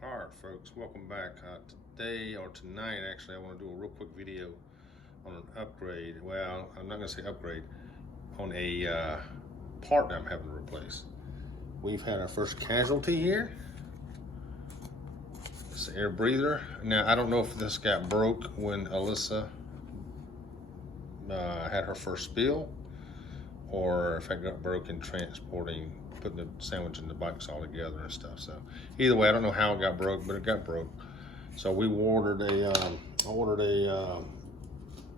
All right, folks, welcome back. Today, or tonight actually, I want to do a real quick video on an upgrade. Well, I'm not going to say upgrade, on a part that I'm having to replace. We've had our first casualty here. It's an air breather. Now, I don't know if this got broke when Alyssa had her first spill, or if it got broken transporting, putting the sandwich and the bikes all together and stuff. So either way, I don't know how it got broke, but it got broke. So we ordered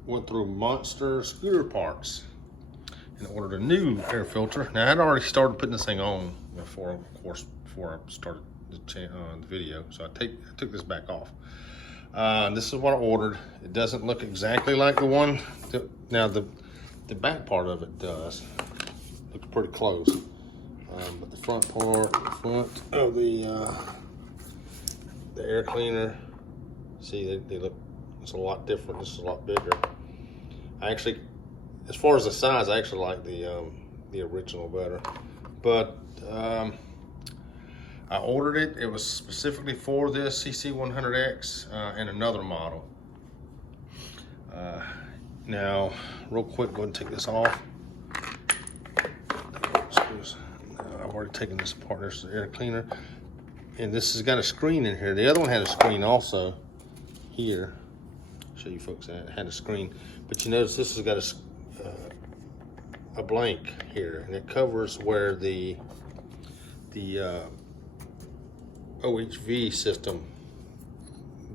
went through Monster Scooter Parts and ordered a new air filter. Now I'd already started putting this thing on before I started the video. So I took this back off. This is what I ordered. It doesn't look exactly like the one. Now the back part of it does. Looks pretty close. But the front of the air cleaner, see, they look, it's a lot different. This is a lot bigger. I actually, as far as the size, I actually like the original better. But I ordered it. It was specifically for this CC100x and another model. Now, real quick, go ahead and take this off. I've already taken this apart. There's the air cleaner. And this has got a screen in here. The other one had a screen also here. I'll show you folks that. It had a screen. But you notice this has got a blank here. And it covers where the OHV system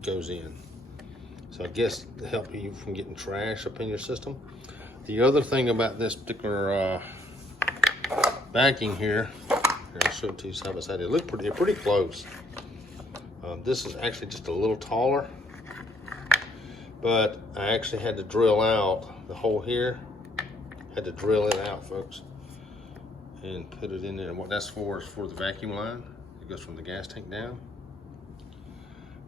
goes in. So I guess to help you from getting trash up in your system. The other thing about this particular backing here, I'll show it to you side by side. They look pretty close. This is actually just a little taller, but I actually had to drill out the hole here. Had to drill it out, folks, and put it in there. And what that's for is for the vacuum line. It goes from the gas tank down.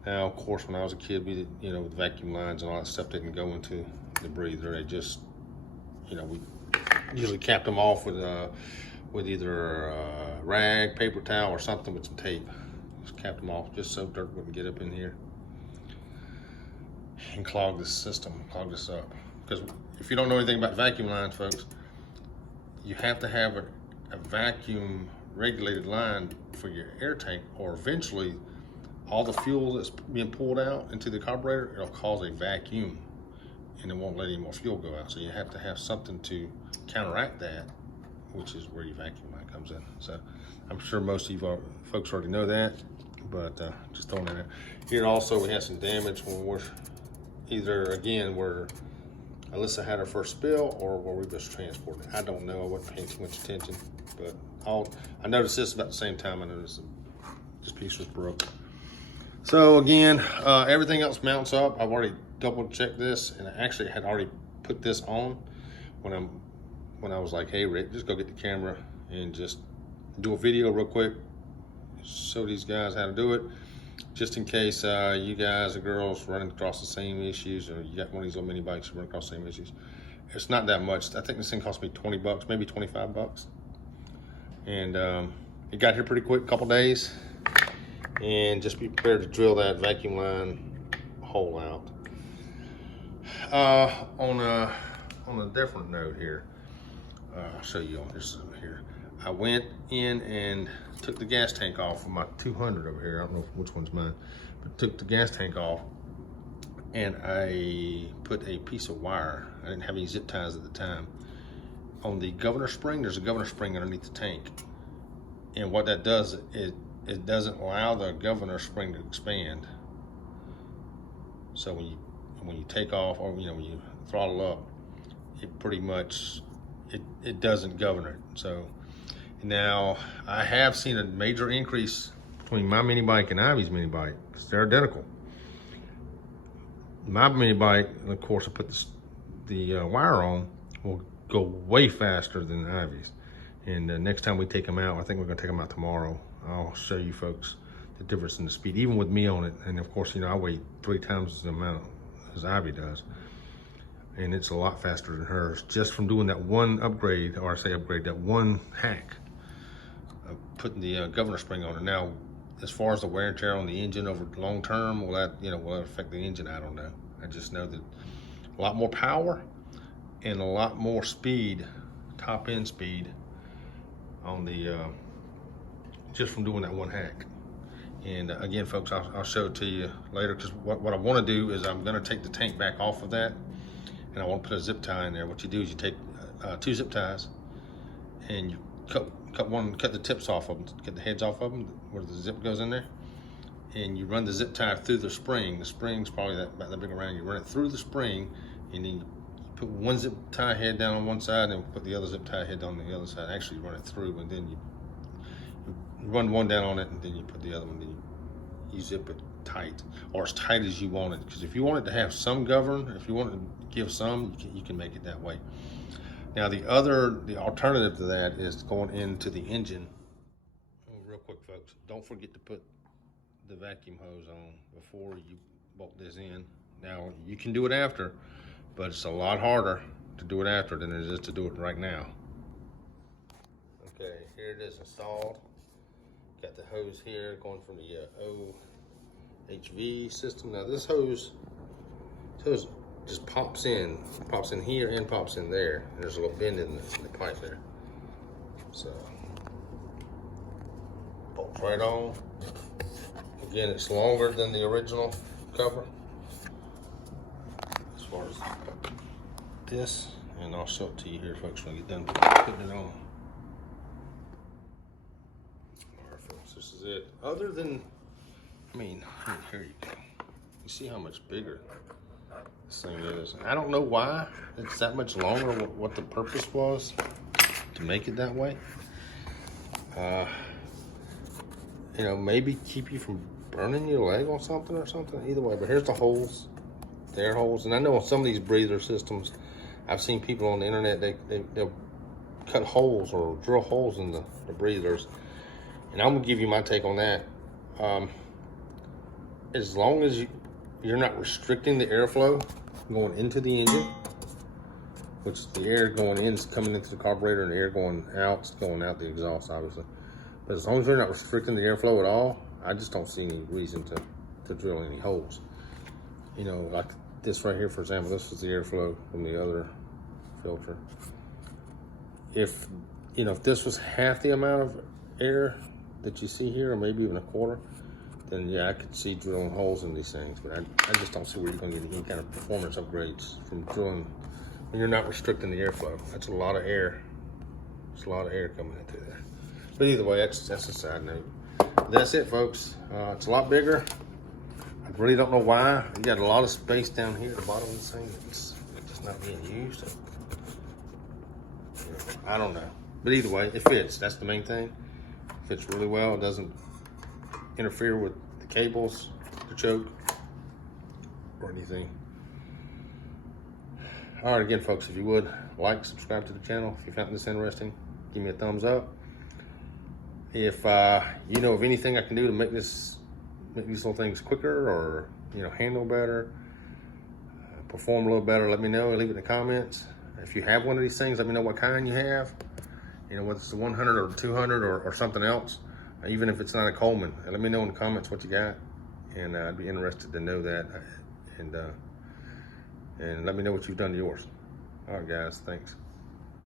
Now, of course, when I was a kid, we did, with vacuum lines and all that stuff didn't go into the breather. They just, we usually capped them off with either a rag, paper towel, or something with some tape. Just capped them off just so dirt wouldn't get up in here and clog this system, clog this up. Because if you don't know anything about vacuum lines, folks, you have to have a vacuum regulated line for your air tank, or eventually all the fuel that's being pulled out into the carburetor, it'll cause a vacuum and it won't let any more fuel go out. So you have to have something to counteract that, which is where your vacuum line comes in. So I'm sure most of you folks already know that, but just throwing that out. Here also we had some damage when we're either, again, where Alyssa had her first spill or where we just transported it. I don't know, I wasn't paying too much attention, but I noticed this about the same time I noticed this piece was broken. So again, everything else mounts up. I've already double checked this, and I actually had already put this on when I was like, hey Rick, just go get the camera and just do a video real quick, show these guys how to do it, just in case you guys or girls running across the same issues, or you got one of these little mini bikes running across the same issues. It's not that much. I think this thing cost me 20 bucks, maybe 25 bucks. And it got here pretty quick, a couple days. And just be prepared to drill that vacuum line hole out. On a different note here, I'll show you on this here. I went in and took the gas tank off of my 200 over here. I don't know which one's mine, but took the gas tank off, and I put a piece of wire. I didn't have any zip ties at the time. On the governor spring, there's a governor spring underneath the tank, and what that does is it doesn't allow the governor spring to expand. So when you take off, or when you throttle up, it pretty much it doesn't govern it. So now I have seen a major increase between my mini bike and Ivy's mini bike, because they're identical. My mini bike, and of course I put the wire on, will go way faster than Ivy's. And next time we take them out, I think we're gonna take them out tomorrow, I'll show you folks the difference in the speed, even with me on it. And of course, I weigh 3 times the amount as Ivy does. And it's a lot faster than hers, just from doing that one upgrade, or I say upgrade, that one hack of putting the governor spring on it. Now, as far as the wear and tear on the engine over long term, will that affect the engine? I don't know. I just know that a lot more power and a lot more speed, top end speed on the just from doing that one hack. And again, folks, I'll show it to you later, because what I want to do is I'm going to take the tank back off of that, and I want to put a zip tie in there. What you do is you take 2 zip ties and you cut the tips off of them, get the heads off of them where the zip goes in there, and you run the zip tie through the spring. The spring's probably about that big around. You run it through the spring, and then you put one zip tie head down on one side and put the other zip tie head on the other side. Actually, you run it through, and then you run one down on it, and then you put the other one, then you zip it tight, or as tight as you want it. Because if you want it to have some govern, if you want to give some, you can make it that way. Now the alternative to that is going into the engine. Oh, real quick, folks, don't forget to put the vacuum hose on before you bolt this in. Now you can do it after, but it's a lot harder to do it after than it is to do it right now. Okay, here it is installed. Got the hose here going from the OHV system. Now this hose just pops in here and pops in there. And there's a little bend in the pipe there. So bolts right on. Again, it's longer than the original cover as far as this, and I'll show it to you here, folks, when I get done putting it on. This is it. Other than, here you go. You see how much bigger this thing is. I don't know why it's that much longer, what the purpose was to make it that way. Maybe keep you from burning your leg on something or something. Either way, but here's the holes, the air holes. And I know on some of these breather systems, I've seen people on the internet, they'll cut holes or drill holes in the breathers. And I'm gonna give you my take on that. As long as you're not restricting the airflow going into the engine, which the air going in is coming into the carburetor and the air going out is going out the exhaust, obviously. But as long as you're not restricting the airflow at all, I just don't see any reason to drill any holes. Like this right here, for example, this is the airflow from the other filter. If this was half the amount of air that you see here, or maybe even a quarter, then yeah, I could see drilling holes in these things. But I just don't see where you're going to get any kind of performance upgrades from drilling when you're not restricting the airflow. That's a lot of air. There's a lot of air coming into there. But either way, that's a side note. That's it, folks. It's a lot bigger. I really don't know why. You got a lot of space down here at the bottom of this thing that's just not being used. I don't know. But either way, it fits. That's the main thing. Fits really well. It doesn't interfere with the cables, the choke, or anything. All right, again, folks, if you would like, subscribe to the channel. If you found this interesting, give me a thumbs up. If you know of anything I can do to make these little things quicker, or handle better, perform a little better, let me know. Leave it in the comments. If you have one of these things, let me know what kind you have. Whether it's the 100 or 200 or something else, even if it's not a Coleman. Let me know in the comments what you got, and I'd be interested to know that, and let me know what you've done to yours. All right, guys, thanks.